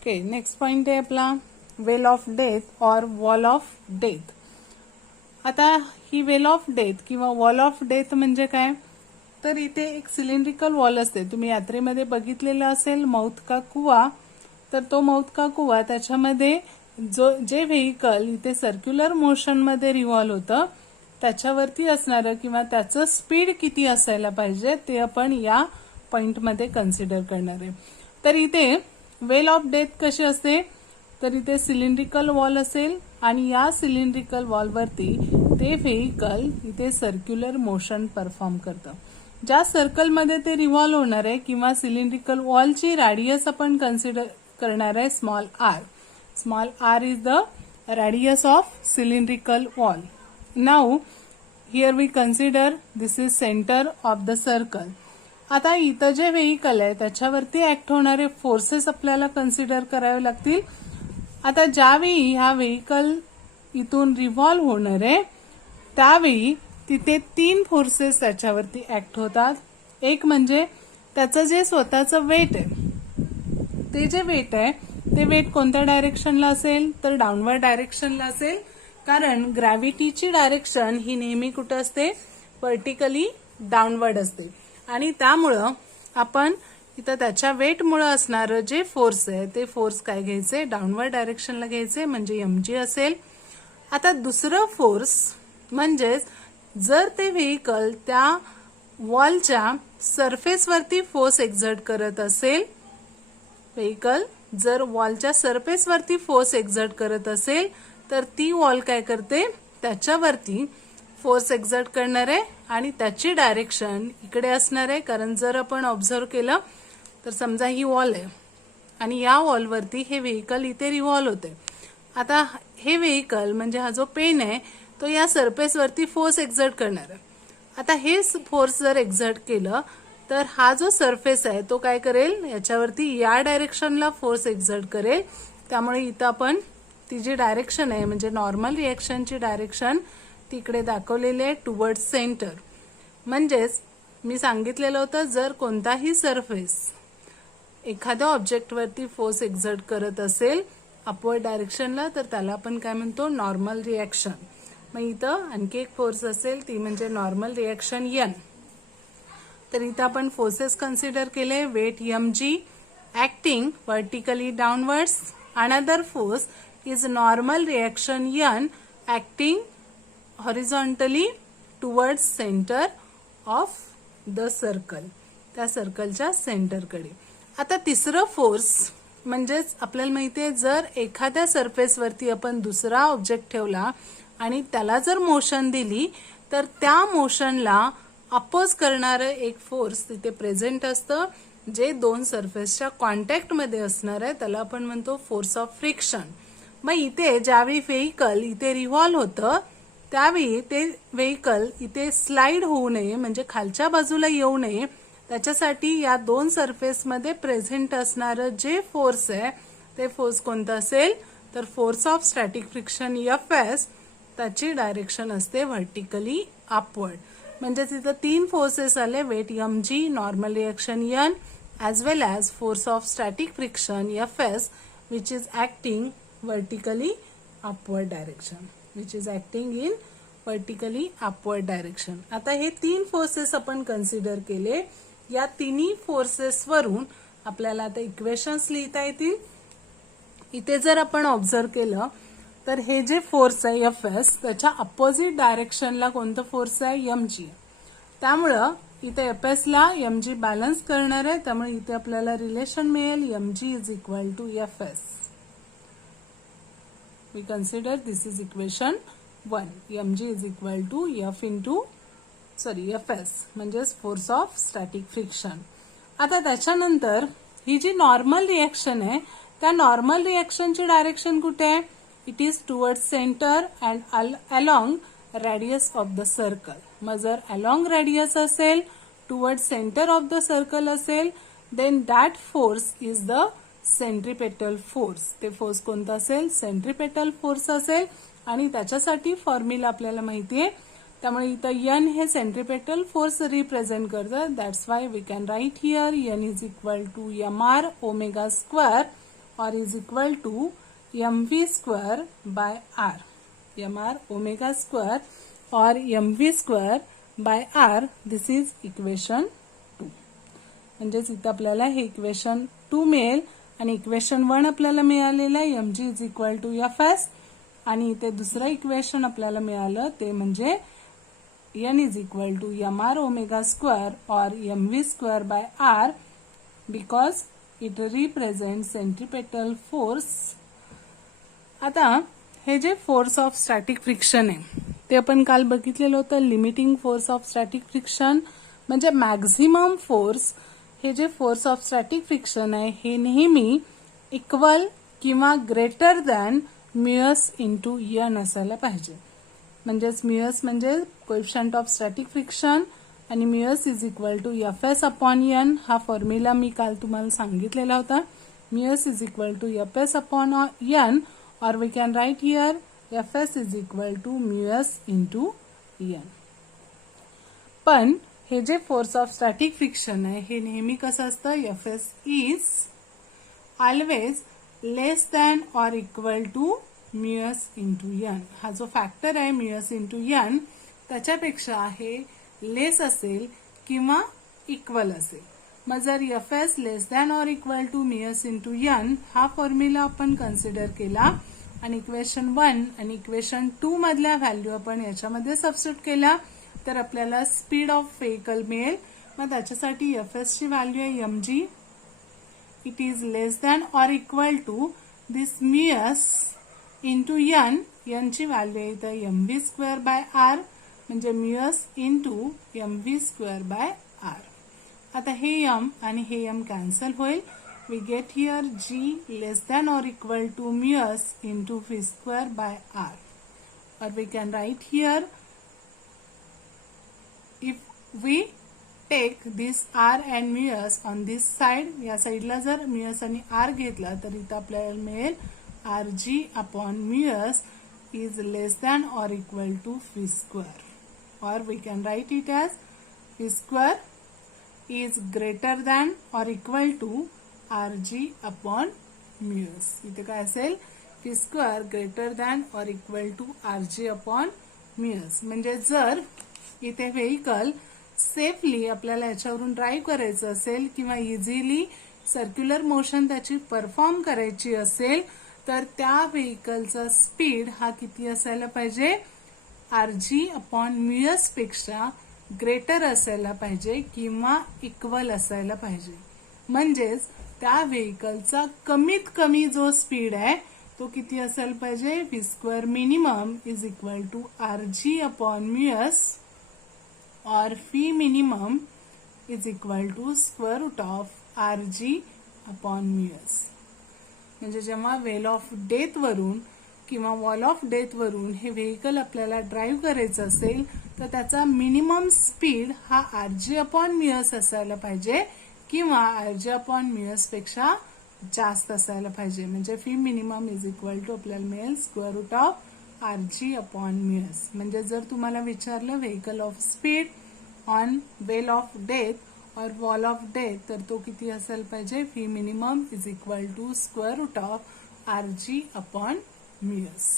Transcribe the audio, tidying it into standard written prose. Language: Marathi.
ओके, नेक्स्ट पॉइंट आहे आपला वेल of death or wall of death. आता ही वेल ऑफ डेथ किंवा वॉल ऑफ डेथ म्हणजे काय, तर इथे एक सिलेंड्रिकल वॉल असते. तुम्ही यात्रेमध्ये बघितलेलं असेल मौत का कुवा. तर तो मौत का कुवा त्याच्यामध्ये जे व्हेकल इथे सर्क्युलर मोशनमध्ये रिव्हॉल्व होतं त्याच्यावरती असणारं किंवा त्याचं स्पीड किती असायला पाहिजे ते आपण या पॉइंटमध्ये कन्सिडर करणार आहे. तर इथे वेल ऑफ डेथ कशी असते, तर इथे सिलेंड्रिकल वॉल असेल आणि या सिलेंड्रिकल वॉलवरती ते व्हेकल इथे सर्क्युलर मोशन परफॉर्म करतं. ज्या सर्कलमध्ये ते रिव्हॉल्व होणार आहे किंवा सिलेंड्रिकल वॉलची रॅडियस आपण कन्सिडर करणार आहे small R. Small R is the radius of cylindrical wall. Now here we consider this is center of the circle. आता इथं जे व्हेकल आहे त्याच्यावरती ऍक्ट होणारे फोर्सेस आपल्याला कन्सिडर करावे लागतील. आता ज्यावेळी हा व्हेकल इथून रिव्हॉल्व होणार आहे त्यावेळी तिथे 3 फोर्सेस त्याच्यावरती ऍक्ट होतात. एक म्हणजे त्याचं जे स्वतःचं वेट आहे, ते जे वेट आहे ते वेट कोणत्या डायरेक्शनला असेल, तर डाऊनवर्ड डायरेक्शनला असेल. कारण ग्रॅव्हिटीची डायरेक्शन ही नेहमी कुठं असते, व्हर्टिकली डाऊनवर्ड असते. आणि त्यामुळं आपण इथं त्याच्या वेटमुळे असणारं जे फोर्स आहे ते फोर्स काय घ्यायचे, डाऊनवर्ड डायरेक्शनला घ्यायचे, म्हणजे mg असेल. आता दुसरं फोर्स म्हणजेच जर ते व्हेकल त्या वॉलच्या सरफेसवरती फोर्स एक्झर्ट करत असेल, व्हेकल जर वॉलच्या सरफेसवरती फोर्स एक्झर्ट करत असेल तर ती वॉल काय करते, त्याच्यावरती फोर्स एक्झर्ट करणार आहे आणि त्याची डायरेक्शन इकडे असणार आहे. कारण जर आपण ऑब्झर्व केलं तर समजा ही वॉल आहे आणि या वॉलवरती हे व्हेकल इथे रिव्हॉल्व होते. आता हे व्हेकल म्हणजे हा जो पेन आहे तो या सरफेसवरती फोर्स एक्झर्ट करणार आहे. आता हे फोर्स जर एक्झर्ट केलं तर हा जो सरफेस आहे तो काय करेल, याच्यावरती या डायरेक्शनला फोर्स एक्झर्ट करेल. त्यामुळे इथं आपण ती जी डायरेक्शन आहे म्हणजे नॉर्मल रिएक्शनची डायरेक्शन तिकडे दाखवलेली आहे टुवर्ड सेंटर. म्हणजेच मी सांगितलेलं होतं जर कोणताही सरफेस एखाद्या ऑब्जेक्टवरती फोर्स एक्झर्ट करत असेल अपवर्ड डायरेक्शनला तर त्याला आपण काय म्हणतो, नॉर्मल रिएक्शन. मग इथं आणखी एक फोर्स असेल ती म्हणजे नॉर्मल रिएक्शन n. तर इथं आपण फोर्सेस कन्सिडर केले. Weight mg acting vertically downwards. Another force is normal reaction n acting horizontally towards centre of the circle, त्या सर्कलच्या सेंटरकडे. आता तिसरं फोर्स म्हणजेच आपल्याला माहिती आहे जर एखाद्या सरफेसवरती आपण दुसरा ऑब्जेक्ट ठेवला आणि त्याला जर मोशन दिली तर त्या मोशनला अपोज करणारं एक फोर्स तिथे प्रेझेंट असतं जे 2 सरफेसच्या कॉन्टॅक्टमध्ये असणार आहे, त्याला आपण म्हणतो फोर्स ऑफ फ्रिक्शन. मग इथे ज्यावेळी व्हेकल इथे रिव्हॉल्व होतं त्यावेळी ते व्हेकल इथे स्लाइड होऊ नये म्हणजे खालच्या बाजूला येऊ नये त्याच्यासाठी या 2 सरफेसमध्ये प्रेझेंट असणारं जे फोर्स आहे ते फोर्स कोणतं असेल, तर force of static friction Fs त्याची डायरेक्शन असते व्हर्टिकली अपवर्ड. म्हणजे तिथं 3 फोर्सेस आले, weight mg, normal reaction n, as well as force of static friction Fs which is acting vertically upward direction, which is acting in vertically upward direction. आता हे 3 फोर्सेस आपण कन्सिडर केले. या तिन्ही फोर्सेस वरून आपल्याला आता इक्वेशन्स लिहिता येतील. इथे जर आपण ऑब्झर्व केलं तर हे जे फोर्स आहे Fs त्याच्या अपोजिट डायरेक्शनला कोणतं फोर्स आहे, mg. त्यामुळं इथे Fs ला mg बॅलन्स करणार आहे. त्यामुळे इथे आपल्याला रिलेशन मिळेल mg is equal to Fs. We consider this is equation 1. mg is equal to Fs म्हणजेच फोर्स ऑफ स्टॅटिक फ्रिक्शन. आता त्याच्यानंतर ही जी नॉर्मल रिएक्शन आहे त्या नॉर्मल रिएक्शनची डायरेक्शन कुठे आहे, it is toward centre and along radius of the circle. मग जर अलॉंग रेडियस असेल, toward centre of the circle असेल, then that force is the centripetal force. ते फोर्स कोणता असेल, सेंट्रिपेटल फोर्स असेल. आणि त्याच्यासाठी फॉर्म्युला आपल्याला माहिती आहे. त्यामुळे इथं n हे सेंट्रिपेटल फोर्स रिप्रेझेंट करतं. That's why we can write here n is equal to mr omega square or is equal to mv square by r. mr omega square or mv square by r. This is equation 2. म्हणजेच इथं आपल्याला हे इक्वेशन 2 मिळेल आणि इक्वेशन 1 आपल्याला मिळालेलं आहे mg is equal to fs आणि इथे दुसरं इक्वेशन आपल्याला मिळालं ते म्हणजे n is equal to mr omega square or mv square by r because it represent centripetal force. आता हे जे फोर्स ऑफ स्टॅटिक फ्रिक्शन आहे ते आपण काल बघितलेलं होतं. Limiting force of static friction म्हणजे मॅक्झिमम फोर्स. हे जे फोर्स ऑफ स्टॅटिक फ्रिक्शन आहे हे नेहमी इक्वल किंवा greater than mu s into N असायला पाहिजे. म्हणजेच म्यूएस म्हणजे कोएफिशियंट ऑफ स्टॅटिक फ्रिक्शन आणि mu s is equal to F S upon N. हा फॉर्म्युला मी काल तुम्हाला सांगितलेला होता. Mu s is equal to F S upon N और we can write here F S is equal to mu s into N. पण हे जे फोर्स ऑफ स्टॅटिक फ्रिक्शन आहे हे नेहमी कसं असतं F S is always less than और equal to mu s into N. हा जो फॅक्टर आहे म्यूएस इंटू एन त्याच्यापेक्षा हे लेस असेल किंवा इक्वल असेल. मग जर एफएस लेस दॅन और equal to mu s into N हा फॉर्म्युला आपण कन्सिडर केला आणि इक्वेशन 1 आणि इक्वेशन 2 मधल्या व्हॅल्यू आपण याच्यामध्ये सबस्टिट्यूट केला तर आपल्याला स्पीड ऑफ व्हेकल मिळेल. मग त्याच्यासाठी एफएस ची व्हॅल्यू आहे mg. It is less than और equal to this mu s into N. N ची व्हॅल्यू आहे इथं mv स्क्वेअर बाय आर म्हणजे mu s into mv square by R. आता हे m आणि हे m कॅन्सल होईल. We get here g less than और equal to mu s into v square by R. और we can write here if we take this r and mu s on this side, या साइडला जर म्यूएस आणि r घेतला तर इथं आपल्याला मिळेल rg upon mu s is less than or equal to v square, or we can write it as v square is greater than or equal to rg upon mu s. इथे काय असेल v square greater than or equal to rg upon mu s. म्हणजे जर इथे व्हेकल सेफली आपल्याला याच्यावरून ड्राईव्ह करायचं असेल किंवा इझिली सर्क्युलर मोशन त्याची परफॉर्म करायची असेल तर त्या व्हेकलचा स्पीड हा किती असायला पाहिजे आरजी अपॉन म्यूएस पेक्षा ग्रेटर असायला पाहिजे किंवा इक्वल असायला पाहिजे. म्हणजेच त्या व्हेकलचा कमीत कमी जो स्पीड आहे तो किती असायला पाहिजे V square minimum is equal to R G upon mu s और phi minimum is equal to square root of R G upon mu s. म्हणजे जेव्हा वेल ऑफ डेथ वरून किंवा वॉल ऑफ डेथ वरून हे व्हेकल आपल्याला ड्राईव्ह करायचं असेल तर त्याचा मिनिमम स्पीड हा आरजी अपॉन म्यूएस असायला पाहिजे किंवा आरजी अपॉन म्यूएस पेक्षा जास्त असायला पाहिजे. म्हणजे phi minimum is equal to आपल्याला मिळेल square root of R G upon mu s. म्हणजे जर तुम्हाला विचारलं vehicle of speed on well of death or wall of death तर तो किती असायला पाहिजे phi minimum is equal to square root of R G upon mu s.